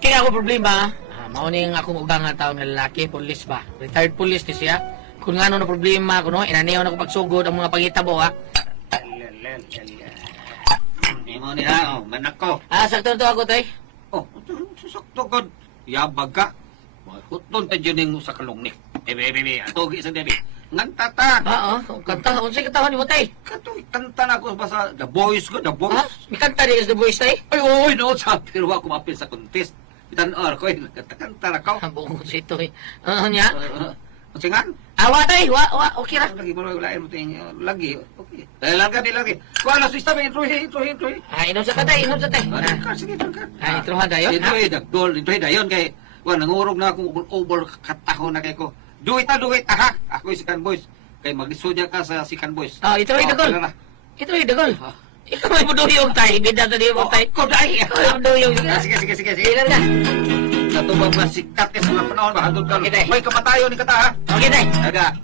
Kaya ako problema, mauning akong ugangan tao nga lalaki, police ba? Retired police ni siya. Kung nga na problema ko, no, inaniyaw na ko pagsugod ang mga pangitabo, ha? Hindi mo niya, manak ko. Sakto to ako, tay. Sakto ka. Yabag ka. Huton ta dyan yung sa kalungnik. Bebe, atogi sa debi. Ngantata. Kanta, unsay katawan mo, tay? Katoy, kanta na ako basta The Boys ko, The Boys. May kanta di The Boys, tay? Ay, no, sa pero ako mapil sa contest. Itan-or ko, kanta na ko. Buong ko ito, eh. Nya? Singan? Awa, tay, okay ra. Lagi mo lain mo ting lagi. Okay. Lagi. Kuha na sistem intro. Inom sa tay. Sige. Introhan tayo. Ito dagdol, ito dayon kay kuha nangurog na akong over kataho na kay ko. Duit ha. Ako Sikan Boys. Kay magisunya ka sa Sikan Boys. Ito ay dagol. Ikaw may buduyong tay. Bida sa di mo tay. Koday. Buduyong. Sige. Ilan ka? Natubang ba sikat ka sa mga panahon ba? Hantod ka. Okay, May kamatayo ni kata ha. Okay, tay. Aga.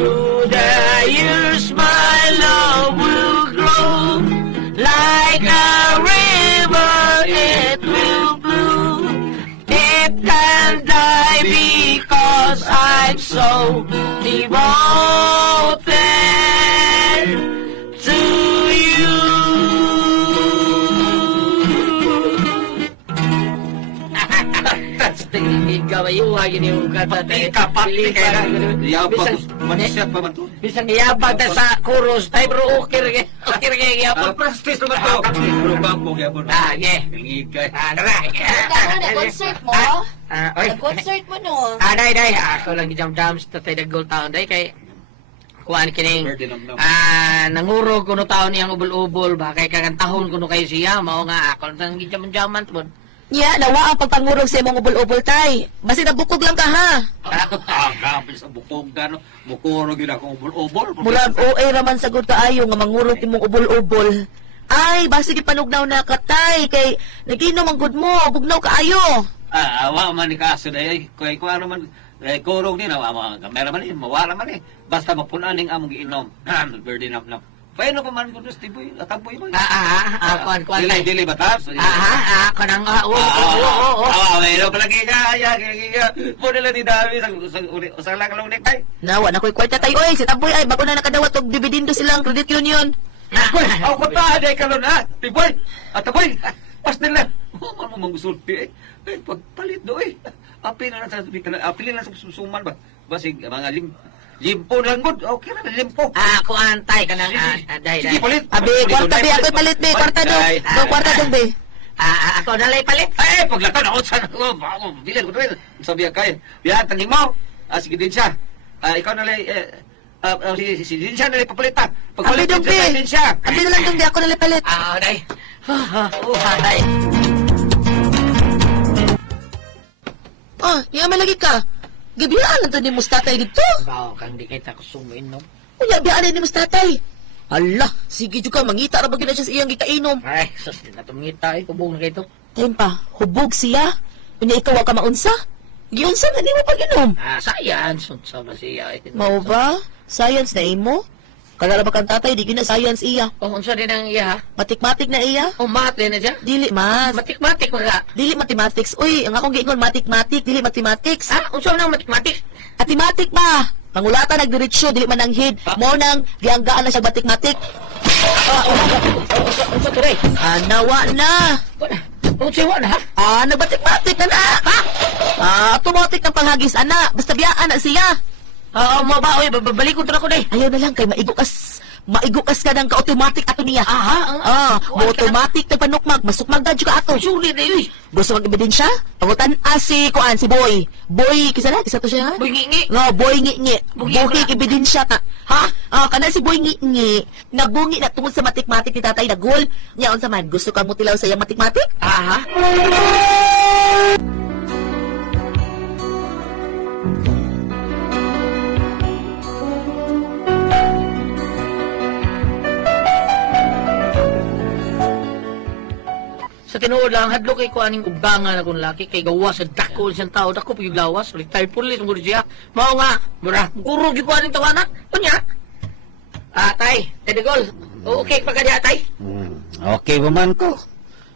Through the years my love will grow like a river it will bloom. It can die because I'm so devoted to you. Ikaw ay iwagin yung kata. Kapatid kaya na. Yabag. Manisya pa man to. Bisang iyabag na sa kuros, tayo bro, okay iyabag. Prestige naman to. Bro, bambong yabon. Yeah. Ingigay. Tara. Nag-concert mo? Nag-concert mo no? Day. Ako lang jam sa tatay dagol taon, day, kay kuhaan kining, Birthday nangurog kuno taon niyang ubol-ubol, ba, kay kakantahon kuno kayo siya, mao nga, ako lang jam-jaman, tubod. Nawa ang pagpangurog sa imong ubol-ubol tay. Basi nabukog lang ka ha. Grabe sa bukog gano. Mukurog yun akong ubol-ubol. Murag OA raman sagod kaayo nga mangurog imong ubol-ubol. Ay, basi di panugnaw na ka tay kay naginom ang good mo, bugnaw kaayo. Awa man ni kaso na yun. Kaya kung ano man, kurog din, kamera man mawala man Basta mapunan ng among giinom. Birthday na. Paano pa man kung gusto, boy? Ataboy mo. Kuhaan. Dili ba ta? Ako nang, oo. Mayroon pala kaya. Pwede lang di dami sa lang lunik ay. Nawa na ko'y kwarta tay. Oy, si Taboy ay bago na nakadawat og dividendo silang credit union. Boy, ako ko ta, aday ka nun ha. Boy, ataboy. Pas nila. Ano mong gusulti eh. Pagpalit do eh. Apil na sa susuman ba? Basig, mga limpo lang good. Okay na, limpo. Kuhaan tay ka nang, day. Sige, palit. Abi, kwarta be, ako'y palit be, kwarta do. Go kwarta do be. Ako nalay palit. Paglatan ako sa bilan ko rin. Sabi kayo, yan, taning mo. Sige din siya. Ikaw nalay, si din siya nalay papalita. Abi do be. Din siya. Abi na lang do be, ako nalang palit. Day. Day. Yaman lagi ka. Gabiyaan lang to ni Mustatay dito. Bao, kang di kita kusumin, no? Unya, biyaan ni Mustatay. Ala, sige juga mangita ra ba gina siya sa iyang gikainom. Ay, sus, di na tumita, kubong na kayo. Time pa, hubog siya. Unya ikaw ka maunsa. Giunsa na ni mo pag-inom. Science, unsa ba siya? Mao ba? Science na imo? Kalala ba kang tatay, di gina science iya. Unsa din ang iya? Matik-matik na iya. Math din na siya? Dili mas. Matik-matik mga. Dili mathematics. Uy, ang akong giingon matik-matik, dili mathematics. Unsa na matik-matik? Mathematic ba? Pangulatan nagdiretsyo, dili mananghid. Mao nang gianggaan na siya matik-matik. Unsa turay? Nawa na. Unsa na? Nagmatik-matik na na. Automatic ng panghagis, ana. Basta biyaan na siya. Mo ba, oy, babalikod ra ko day. Ayaw na lang kay maigukas ka ng ka-automatic ato niya. Automatic na panukmag, masukmag dadyo ka ato. Sulit na yun. Gusto mag-ebidensya? Pangutan si Boy. Boy, kisa to siya ha? Boy ngi-ngi. No, Boy ngi-ngi. Buki ebidensya ta. Ha? Kana si Boy ngi-ngi, nabungi na tungod sa matik-matik ni tatay nagul. Nya unsa man, gusto ka mo tilaw sa iyang matik-matik? Sa tinuod lang, hadlo kay kuaning ubangan akong laki, kay gawas sa dako siyang tao, dako pag gawas, retired police, mo siya. Mao nga, mura, kurog yung kuaning tawanan. Kunya? Tay, Tedegol, okay pa ka diya, tay? Okay ba man ko?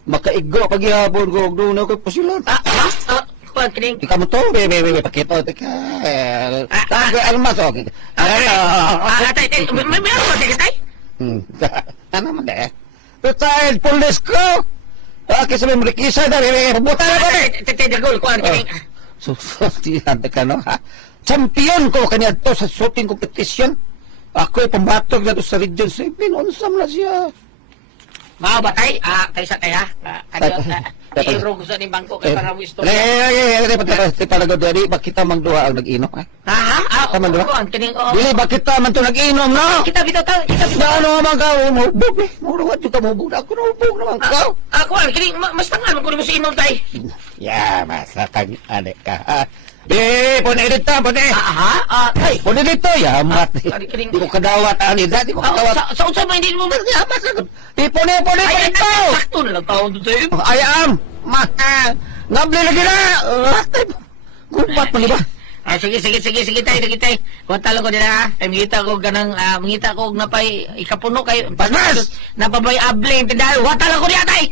Makaigo paghihapon ko, doon ako pasilan. Kuan kining. Ikaw mo to, bebe, pakito, teka. Almas, okay. Tay, may ano ba tay? Ano man eh? Retired police ko! Kasi may marikisa na, pabuta na ko eh! Tay, dagol, kuan kining. Tiyan ka no, ha? Champion ko kanya to sa shooting competition. Ako ay pambatog na to sa Region 7. Unsam na siya. Mao ba tay? Tay sa tay ha. Iro ko sa ni bangko kay para mo istorya. Palagod dari, bakit mang duha ang nag-inom, ha? Tama duha? Kuan kining. Dili, bakit man to nag-inom, no? Kita bitaw ta, kita bitaw. Ano naman ka, umubog eh. Mura ka umubog na ako, umubog naman ka. Kuan kining mas tangan ko ni mo sa inom tay. Ya, masa kang adik ka, ha? Pone dito, pone. Tay. Pone dito, yamat. Kari kining. Di ko kadawat, ani, di ko kadawat. Sa unsa man hindi mo Yamat, pone dito. Sakto na lang taon dito eh. I am. Ngabli lagi na. Gubat mo ba? Sige tayo, tayo. Kuwanta lang ko nila ha. Mangita ko ganang, mangita ko napay ikapuno kay Pasmas! napabay abling, tindahan. Kuwanta lang ko niya tayo.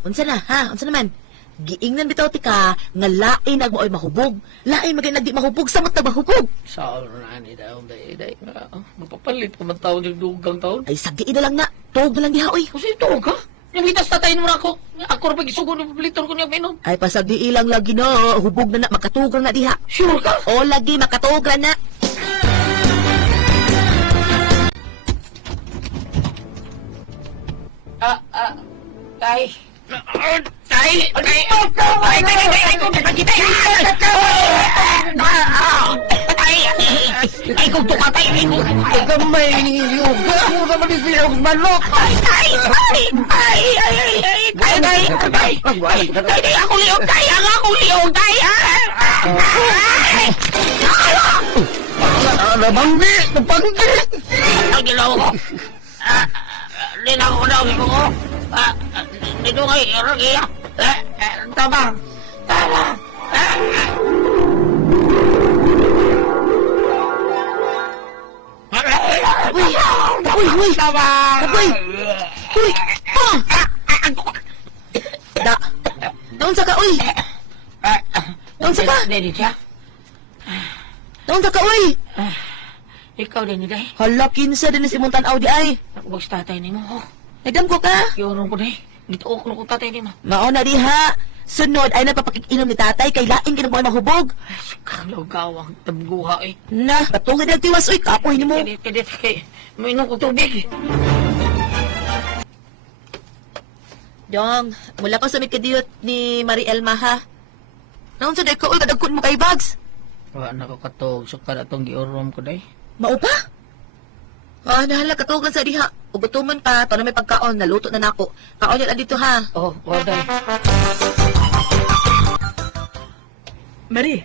Unsa na, ha? Unsa naman? Giingnan bitaw ti ka, nga lain nagmaoy mahubog. Lain magay nagdi mahubog, samot na mahubog. Sa na ni daw, day. Mapapalit ko man taon yung dugang taon. Ay, sagiin na lang na. Tuog na lang diha, oy. Kasi ito ka? Yung hitas tatay mo na ako. Ako rin pag-isugo ng palitor ko niya minom. Ay, pasagdi ilang lagi na. Hubog na na, makatugang na diha. Sure ka? O, lagi, makatugang na. Tay. Tay, kung tukatay, Gamay ni Yoga. Mura man ni Siyog Manok. ako liog, tay. Nabanggi! Ang ginawa ko. Linako daw ko. Dito kay Rocky. Tama. Uy! Tama. Uy! Naunsa ka, uy! Naunsa ka? Dili siya. Naunsa ka, uy! Ikaw din, day. Hala, kinsa din si imong tanaw di ay. Ako ba sa tatay ni mo? Nagdam ko ka. Iurong ko, day. Dito ako tatay ni mo. Mauna diha. Sunod ay napapakikinom ni tatay kay laing kinabuhay mahubog. Kalaw gawang tabguha eh. Na, patungod na tiwas, uy, kapoy ni mo. Kaya, mainom ko tubig. Dong, mula pa sa mikadiyot ni Marielma ha. Naunsa day ka, uy, kadagkon mo kay Bags. Wala na ko katog. Sukar atong giurom ko, day. Mao pa? Nahala, katugan sa diha. Ugutuman pa, to na may pagkaon, naluto na nako. Kaon yan dito ha. Oh, wala, day. Mari,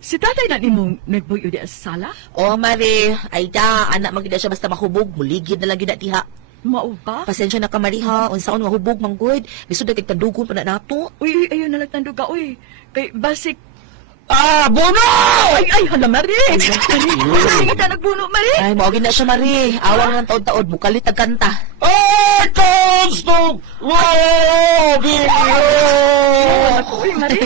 si tatay na nimong nagbuyo di sa sala? O, Mari, ay da, anak magida siya basta mahubog, muligid na lang gina diha. Mao pa? Pasensya na ka, Mari ha, unsaon nga hubog, manggod. Gusto na kagtandugon pa na nato. Uy, ayun na nagtando ka, uy. Kay basic... Buno! Ay, hala, Mari! Mari, ka nagbuno, Mari! Ay, maugin na siya, Mari. Awang ng taod-taod, mukalit ang kanta. Constog! Ako, uy, Mari.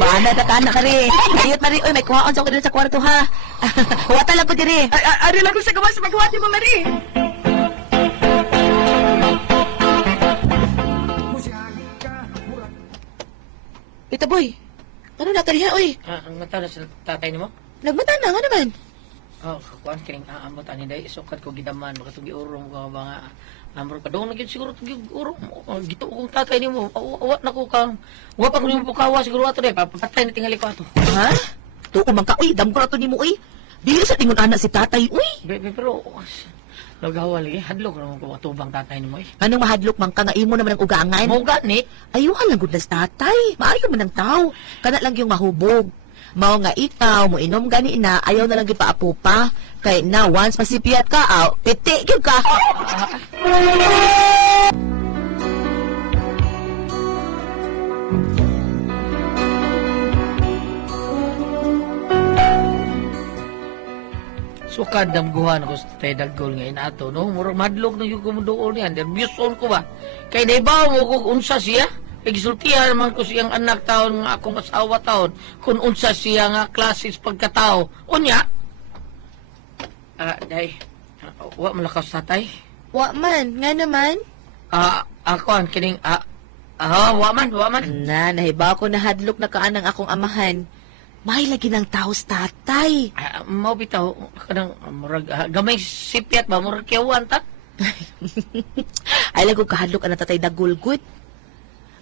Baana na ka na, Mari. Ayot, Mari. Uy, may kuhaon sa ko din sa kwarto, ha. Huwata lang ko diri. Ari lang ko sa gawas sa maghuwati mo, Mari. Ito, boy. Ano na kariha, uy? Ang mata na sa tatay ni mo? Nagmata na, nga naman. Oh, kuan kining aamot ani day sukat ko gidaman baka tugi urong ko ba nga amro ka daw naging siguro tugi urong gito kong tatay nimo wa na ko kang wa pa ko nimo pukawa siguro ato day papatay na tingali ko ato. Ha? Tuo man ka, uy. Damgo na to ni mo, uy. Dili sa tingon anak si tatay, uy. Pero lagawa lagi hadlok naman ko atubang tatay nimo eh. Anong mahadlok man ka nga imo naman ang ugangan? Mo gani Ayuhan lang gud na sa tatay. Maayo man ang tao. Kana lang yung mahubog. Mao nga ikaw, mo inom gani na, ayaw na lang gipaapo pa. Kay na, once masipiyat ka, piti gyud ka. sukad damguhan ako sa tatay Dagol nga inato, no? Murag madlog na yung kumudoon yan. Nervyuson ko ba? Kaya naibaw mo kung unsa siya. Nagsultihan naman ko siyang anak taon nga akong asawa taon. Kung unsa siya nga klasis pagkatao. Unya? Day. Wa malakas tatay. Wa man, nga naman. Ako ang kining... wa man. Nahibaw ko na hadlok na kaanang akong amahan. May lagi ng taos tatay. Mao bitaw kanang murag gamay sipyat ba murag kiyawan ta. Ay lago kahadlok ang tatay Dagulgud.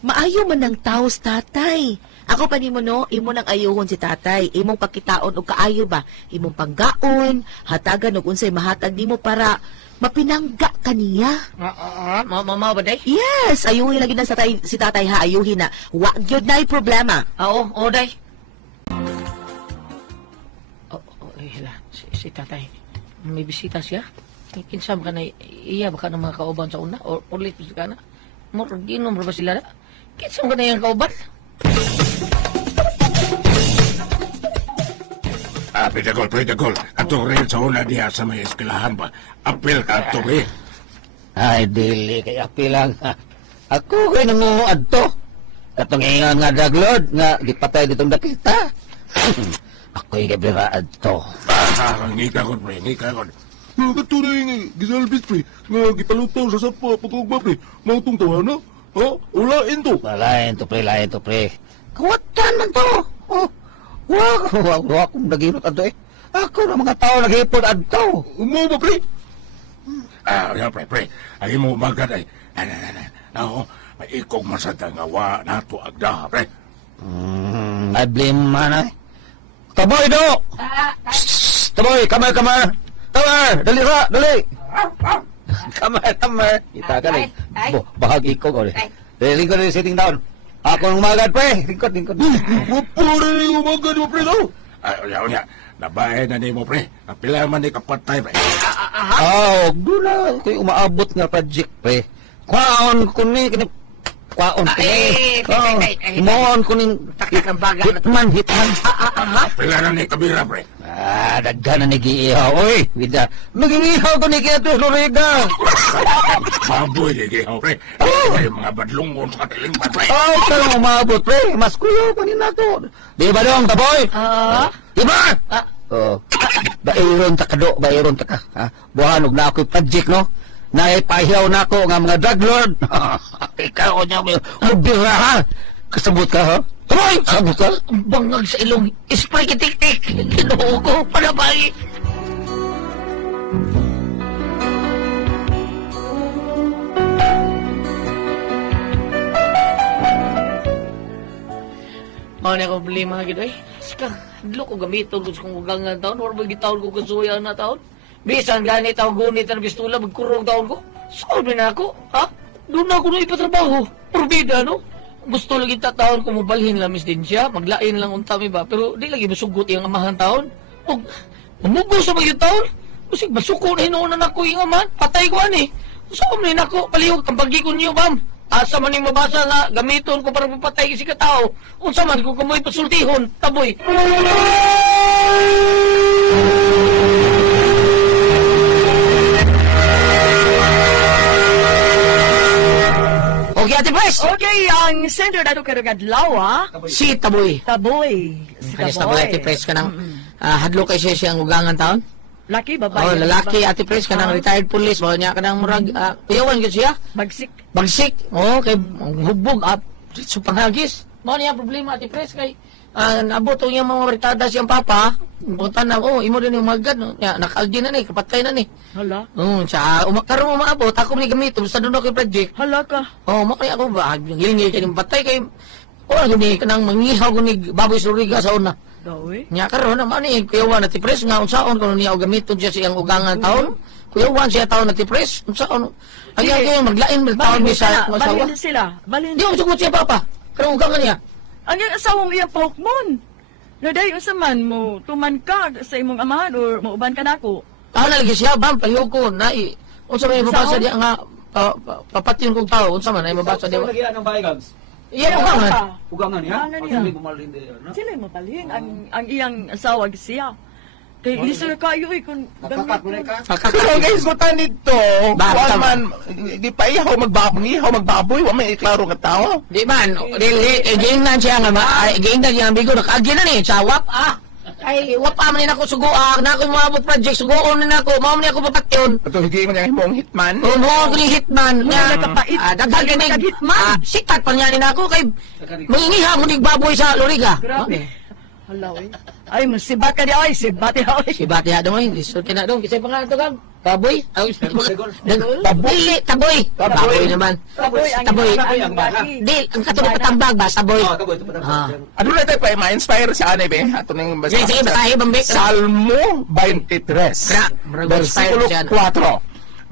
Maayo man ng taos tatay. Ako pa nimo no, imo nang ayuhon si tatay. Imong pakitaon og kaayo ba? Imong panggaon, hatagan og unsay mahatag nimo para mapinangga kaniya. Mao ba day? Yes, ayuhin lagi na si tatay ha, ayuhin na. Wa gyud nay problema. Oo, day. Hila, si tatay. May bisita siya. Kinsam ka na iya baka ng mga kauban sa una or ulit ka na. Murag ginom ra ba sila na? Kinsam ka na yung kauban? Pedagol. Atong rin sa una diha sa may eskwelahan ba? Apil ka atong rin. Ay, dili kay apilang. Ako kay nanguad to. Katong ingan nga daglod nga gipatay ditong dakita. Ako'y kabiraad to. Ngikakon, pre, ngikakon. Kato na yung gisalbit, pre. Nga gipalutaw sa sapa, pagkugba, pre. Mautong tawana. Ha? Ulain to. Lain to, pre. Kawatan man to. Oh, wag akong nagihipot adto eh. Ako na mga tao naghipot adto. Mo ba, pre? Pre. Ay mo magad ay. Ako, maikog masada nga wa nato agda, pre. I blame man ay. Taboy do! Taboy, kamar! Kamar! Dali ra! Dali! Kamar! Kita ka rin. Bahagi ko ko rin. Lingkod rin sitting down. Ako nung magad, pre. Lingkod. Wapura na yung umaga ni mo, pre, no? Unya. Nabae na ni mo, pre. Napila man ni kapatay, pre. Doon na. Ako'y umaabot nga project, pre. Kwaon ko ni. Kwaon ko ni. Imoon ko ni. Hitman. Napila na ni kabira, pre. Daghan na nag-iihaw. Oy, Vida. Mag-iihaw ko ni Kiatos Loriga. Baboy, ligihaw, pre. Ay, mga badlungon sa katiling pa, pre. Kaya umabot, pre. Mas kuyo pa ni nato. Di ba dong, taboy? Di ba? Bairon ta ka do, bairon ta ka. Buhanog na ako'y project, no? Naipahiyaw na ako nga mga drug lord. Ikaw niya, mabira, ha? Kasabot ka, ha? Taboy! Sabot ka? Bangag sa ilong. Ispray kitik-tik. Kinuho ko. Panabay. Mao na akong problema gid ay. Sika, hadlo ko gamiton ko sa kong ugangan taon or magitaon ko kasuya na taon. Bisan gani taon gunit na bistula magkurong taon ko. Solve na ako, ha? Doon na ako na ipatrabaho. Porbida, no? Gusto lagi taon ko mabalhin lamis din siya, maglain lang untami ba, pero di lagi masugot yung amahan taon. O, umubo sa mga taon. Kasi masuko na hinuunan ako yung amahan. Patay ko ani. So, rin ako, palihog, tambagi ko niyo, ma'am. Asa man yung mabasa nga, gamiton ko para mapatay kasi katao. Unsa man kung kamoy pasultihon, taboy. Okay, Ate Pres! Okay, ang center na ito karagad-lawa. Si Taboy. Taboy. Si Alis Taboy, Ate Pres ka nang hadlo kay siya siyang ugangan taon? Laki, babae. Oh, lalaki, Ate Pres ka nang retired police. Bawa niya ka nang murag, kuyawan ka siya. Bagsik. Bagsik. Oo, kay hubog, so panghagis. Bawa niya problema, Ate Pres, kay naabot yung mga retada siyang papa. Buta na, imo din yung magad. Nakaldi na ni, kapatay na ni. Hala. Karon mo maabot, ako ni gamit, basta doon ako yung project. Hala ka. Makaya ako ba, hilingi kayo ng patay kay, gani ka nang mangihaw ko ni Baboy Suriga sa una. Dawi. Nya karon naman ni kuyawan Ate Pres nga unsaon kuno niya og gamiton siya siyang ugangan taon. Kuyawan siya taon Ate Pres. Unsaon? Ang yung maglain bil taon ni sa asawa. Balhin sila. Balhin. Di ko siya papa. Karon ugangan niya. Ang iyang asawang iyang pahukmon. Na dahi unsa man mo tuman ka sa imong amahan or mauban ka nako. Lagi siya bam pahiyo ko na unsa may mabasa diya nga papatin kong tao unsa man ay mabasa diya. Lagi anong bahay, Gabs? Iya ugangan. Ugangan niya? Ugangan niya. Hindi bumalhin din, no? Sila mo balhin ang iyang asawa siya. Kay liso na kayo eh kung Nakakat mo na ka. Pero ang isgutan dito, Bakit kuan ka- man, di pa ihaw magbaboy, wa may iklaro nga tao. Di man, dili, giingnan siya nga, giingnan siya nga, bigo, nakaagyan na ni, sa wap, Ay, wap man ako suguak, na ako mga project, suguon na ako, mao man ako papatyon. Ito, hindi mo niya himong hitman. O mo ako ni hitman, nga, nakapait. daghan Hindi kinig, nakahitman. sikat pa niya ni ako, kay, mangingiha mo nig baboy sa loriga. Grabe. Hala, eh. Ay, musibat ka di, ay, sibat di, ay. Si Bati ha dong, liso kina dong, kisay pa nga ito kang, baboy? Baboy. Taboy. Taboy naman. Taboy, ang Taboy. ang bala. Di, ang katulad patambag ba, taboy. Oh, taboy, taboy. Ah. Ano na tayo pa, ma-inspire si Ane, be? Ato nang basa. Sige, sige, basahin, bambik. Salmo 23. Kra, Versikulo inspired siya. 4.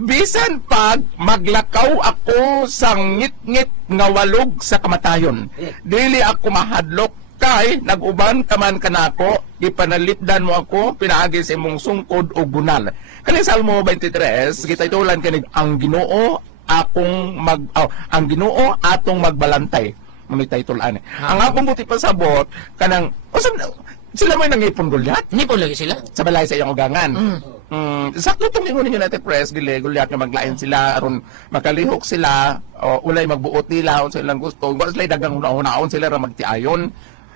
Bisan pag maglakaw ako sa ngit-ngit nga walog sa kamatayon, dili ako mahadlok kay nag-uban ka man kanako, ipanalipdan mo ako, pinaagi sa imong sungkod o gunal. Kani Salmo 23, kita itulan kanig ang Ginoo ang Ginoo atong magbalantay. Muna titulan. Ang akong buti pasabot kanang sila may nangipon gulyat Hindi po lagi sila. sa balay sa iyang ugangan. Sakto itong ingon ninyo natin press, gulyat nga maglain sila, aron makalihok sila, o ulay magbuot nila, o silang gusto. Kung sila dagang una-unaon sila ra magtiayon.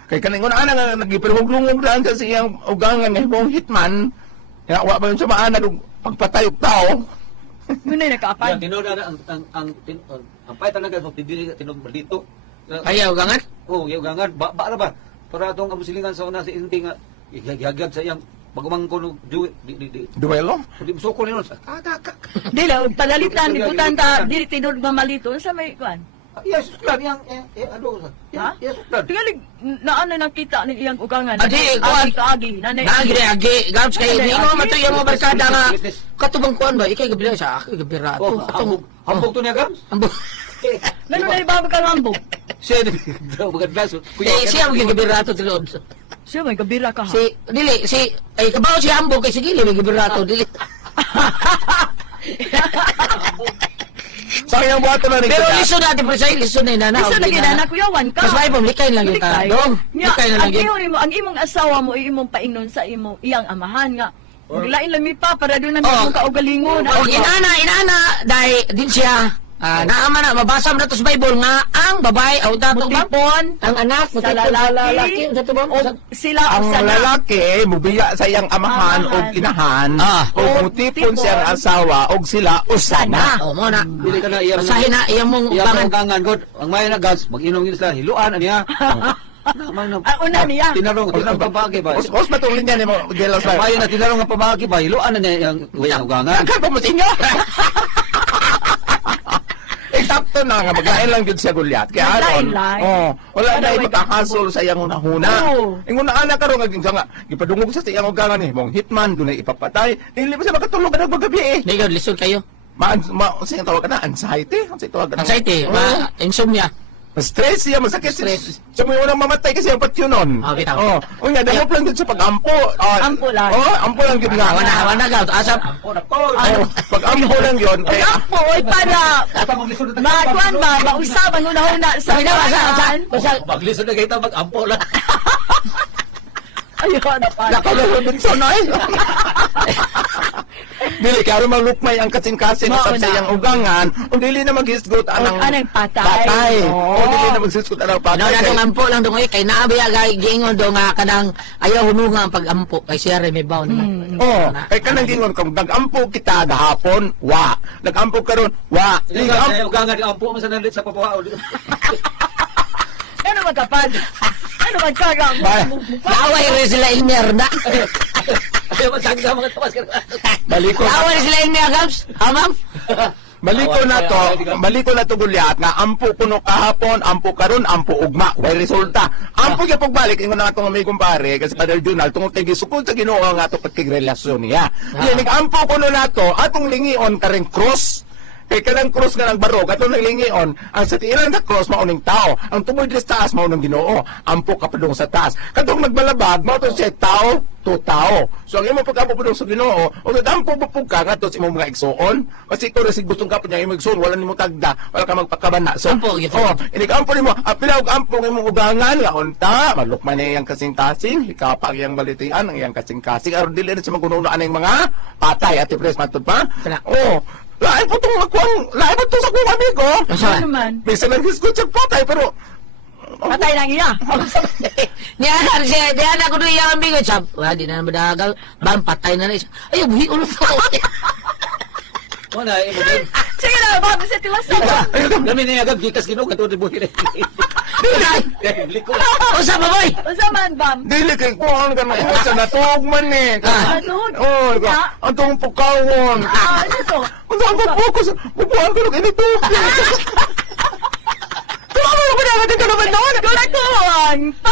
Kay kaning una nga nagipilhog-lungog daan sa iyang ugangan nga himong hitman, ya wa ba yun sa maanad og pagpatay og tao. Muna nakaapan. Tinoda na ang pay talaga so dili tinog dito. Ayaw, gangan? Oh, yung gangan ba ba? Para atong kamusilingan sa una sa inti nga igagag sa iyang bagumang kuno di Duelo? Di sukol ni sa Di lang, palalitan, ibutan ta, dili tinod mamalito. Sa may, kuan? Yes, plan yang ano sa. Ha? Yes, plan. Tingalig, naan na nakita ni iyang ugangan. Adi, kuan. Agi, nanay. Nagre-agi, gams kay Nanay, di mo agi. mato yung mga barkada nga Business. katubang kuan ba ikay gabila sa ako gabira Oh, to. hambog to niya gams. Ambo. Nano na ibaba ka lambo? Siya daw maganda so. Siya mo gabira to tilod. Siya may kabira ka ha. Si dili si ay kabaw si Ambo kay sige may gabira to dili. Sa iyang buhaton na Pero liso natin presay liso na inana. Isa lagi na nakuyawan ka. Mas may pumlikay lang yung Likay. dong. Nya, Likay na lang ang yun. iyon mo, ang imong asawa mo, imong paingnon sa imong iyang amahan nga. Maglain lang mi pa para doon na Oh. imong kaugalingon. O inana dahil din siya naama na mabasa mo na to sa Bible nga ang babae o tatong ba? Mutipon Ang anak sa mutipon lalaki, sa to ba? o sila ang usa na. lalaki mubiya sa iyang amahan Amahan. og inahan Ah. o mutipon siyang asawa og sila usana. O mo na. Dili ka na iyang Basahin na iyang mong iyang ubangan. ugangan god. Ang may na gams mag-inom yun sila hiluan aniya. Naman na. Ang una niya. Tinarong pabagi ba? Os matulin niya ni mo gelaw Sa sa. bayan na tinarong nga pabagi ba hiluan na niya yung ugangan. Kan pa mo sinyo. Eksakto na nga maglain lang jud siya gulyat. Kaya Maglain aron. lang. Oh, wala Para na may- ipakahasol sa iyang unahuna. Oo. Ingon na anak karon nga gipadungog sa iyang ugangan ni mong hitman dunay ipapatay. Dili ba siya makatulog ka paggabi eh. Ikaw, lisod kayo. Sing tawag ka na anxiety. Ang tawag ka na. Anxiety, insomnia. Stress siya, masakit Stress. siya mo unang mamatay kasi ang patyonon. Ah, bitaw. Oh, o nga, dahil lang din sa pag-ampo. Ampo lang. Oh, ampo lang yun nga. Awan na ka. Asap. Oh, pag-ampo lang yun. Ang apo, ay para makuan ba, mausaban una-una sa kawan. Maglisod na kayo mag-ampo lang. Ayun na pa. Nakalaro din sa nay. Dili, kaya malukmay ang kasing-kasing Mao sa na. iyang ugangan. O dili na maghisgot anang Anang patay. patay. Oo. O dili na maghisgot anang patay. No, na ampo lang dong kay naabiya gay giingon do nga kanang ayaw hununga ang pag-ampo kay siya rin may baw naman. Oh, kay kanang gingon kung nag-ampo kita gahapon, wa. Nag-ampo karon, wa. Yung ugangan yung ampo mo sa nalit sa papawa. Ano magkapad? Ano magkagang? Kaaway rin sila Elmer na. Ayaw magsagda mga tapas ka. Baliko. Kaaway rin sila Elmer Gams. Ma'am? Baliko na to gulyat nga ampo kuno kahapon, ampo karon, ampo ugma, way resulta. Ampo gyud pagbalik ingon na atong may kumpare kasi Padre Junal tungod kay gisukod sa Ginoo nga ato pagkigrelasyon niya. Yan ampo kuno nato atong lingion kareng cross Kay kanang cross nga ng barog, ato naglingion, ang sa tiilan na cross, mauning tao. Ang tumoy sa taas, maunang ginoo. Ampo kapadong sa taas. Katong nagbalabag, mao to siya tao, to tao. So ang imong pagkapo padong sa ginoo, o dadampo bupog ka, nga to sa imong mga igsoon. Kasi ito, resig gustong kapod niya imong igsoon, wala nimo tagda, wala ka magpakabana. So, Ampo, gito. inikampo nimo, apila og ampo ng imong ugangan, launta, malukman na iyang kasing-kasing, ikapag iyang balitian, ang iyang kasing-kasing, aron dili na sa magununan ang mga patay, at ipres matod pa. Kana. Oo. Lain po itong lain po itong sa kong amigo. Asa? Ano man? Bisa lang hisgot siya patay, pero Patay lang iya. Niya siya, diyan ako doon yung amigo. Sab, wala, di na naman dagal. Bang patay na rin. Ay, buhi ulo ko. Wala, eh. Sige na, baka sa tiwasan. Kami na agad, gikas ginoo, katulad ni buhay na. Liko. Usa ba, boy? Unsa man, Bam? dili kay kuhan ka na isa natugman eh. Ano? Oh, ang tong pukawon. Ano to? Ang tong pukos, bubuhan ko ng initubig. Tumama ko ba na natin ka naman doon? Kulakuan!